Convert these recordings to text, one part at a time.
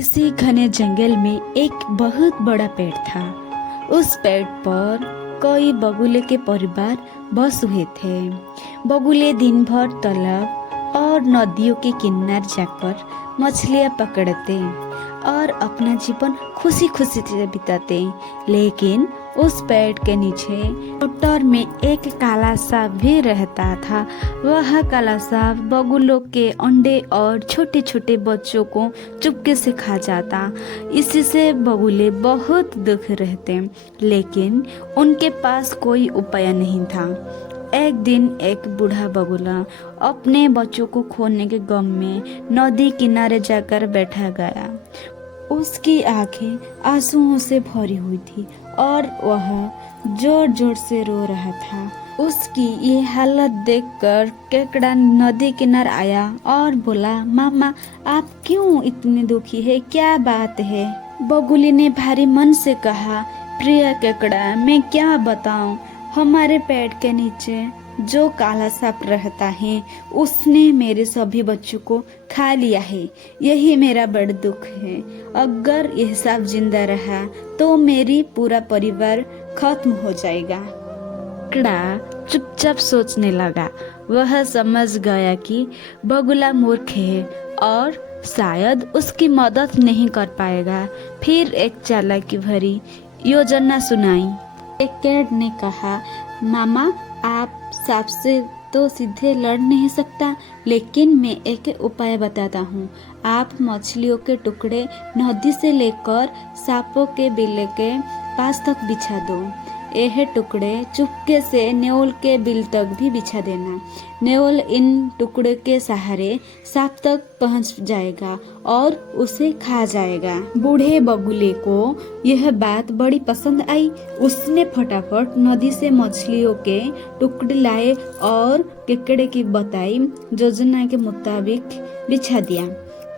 किसी घने जंगल में एक बहुत बड़ा पेड़ था। उस पेड़ पर कई बगुले के परिवार बस हुए थे। बगुले दिन भर तालाब और नदियों के किनारे जाकर मछलियां पकड़ते और अपना जीवन खुशी खुशी से बिताते। लेकिन उस पेड़ के नीचे कोटर में एक काला सांप भी रहता था। वह काला सांप बगुलों के अंडे और छोटे छोटे बच्चों को चुपके से खा जाता। इसी से बगुले बहुत दुख रहते, लेकिन उनके पास कोई उपाय नहीं था। एक दिन एक बूढ़ा बगुला अपने बच्चों को खोने के गम में नदी किनारे जाकर बैठा गया। उसकी आंखें आंसुओं से भरी हुई थी और वह जोर जोर से रो रहा था। उसकी ये हालत देखकर केकड़ा नदी किनारे आया और बोला, मामा आप क्यों इतने दुखी है, क्या बात है? बगुले ने भारी मन से कहा, प्रिय केकड़ा, मैं क्या बताऊं, हमारे पेड़ के नीचे जो काला सांप रहता है उसने मेरे सभी बच्चों को खा लिया है। यही मेरा बड़ा दुख है। अगर यह सांप जिंदा रहा तो मेरी पूरा परिवार खत्म हो जाएगा। केकड़ा चुपचाप सोचने लगा। वह समझ गया कि बगुला मूर्ख है और शायद उसकी मदद नहीं कर पाएगा। फिर एक चालाकी भरी योजना सुनाई। केकड़ा ने कहा, मामा आप सांप से तो सीधे लड़ नहीं सकता, लेकिन मैं एक उपाय बताता हूँ। आप मछलियों के टुकड़े नदी से लेकर सांपों के बिल के पास तक बिछा दो। यह टुकड़े चुपके से नेउल के बिल तक भी बिछा देना। नेउल इन टुकड़े के सहारे सांप तक पहुंच जाएगा और उसे खा जाएगा। बूढ़े बगुले को यह बात बड़ी पसंद आई। उसने फटाफट नदी से मछलियों के टुकड़े लाए और केकड़े की बताई योजना के मुताबिक बिछा दिया।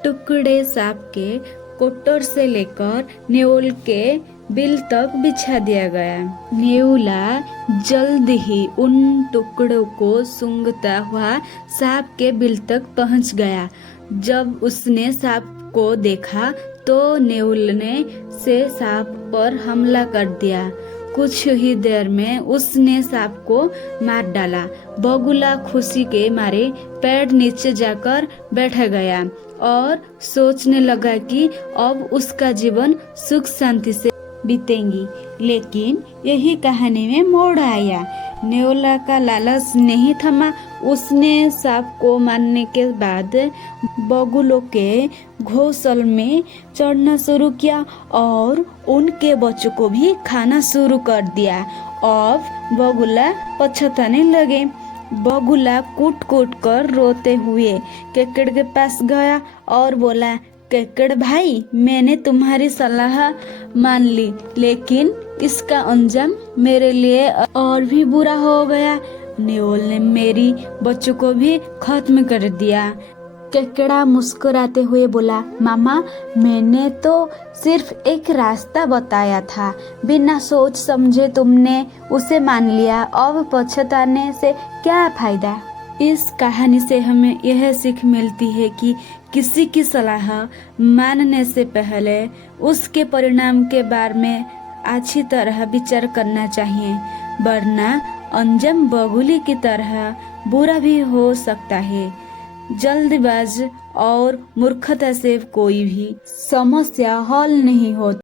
टुकड़े सांप के कोटर से लेकर नेउल के बिल तक बिछा दिया गया। नेउला जल्द ही उन टुकड़ों को सूंघता हुआ सांप के बिल तक पहुंच गया। जब उसने सांप को देखा तो नेउल ने से सांप पर हमला कर दिया। कुछ ही देर में उसने सांप को मार डाला। बगुला खुशी के मारे पेड़ नीचे जाकर बैठ गया और सोचने लगा कि अब उसका जीवन सुख शांति से बीतेंगी। लेकिन यही कहानी में मोड़ आया। नेउला का लालच नहीं थमा। उसने सांप को मारने के बाद बगुलों के घोंसले में चढ़ना शुरू किया और उनके बच्चों को भी खाना शुरू कर दिया। अब बगुला पछताने लगे। बगुला कूट कूट कर रोते हुए केकड़ के पास गया और बोला, केकड़ भाई, मैंने तुम्हारी सलाह मान ली, लेकिन इसका अंजाम मेरे लिए और भी बुरा हो गया। नेउल ने मेरी बच्चों को भी खत्म कर दिया। केकड़ा मुस्कुराते हुए बोला, मामा मैंने तो सिर्फ एक रास्ता बताया था, बिना सोच समझे तुमने उसे मान लिया। अब पछताने से क्या फायदा? इस कहानी से हमें यह सीख मिलती है कि किसी की सलाह मानने से पहले उसके परिणाम के बारे में अच्छी तरह विचार करना चाहिए, वरना अंजाम बगुले की तरह बुरा भी हो सकता है। जल्दबाज और मूर्खता से कोई भी समस्या हल नहीं होती।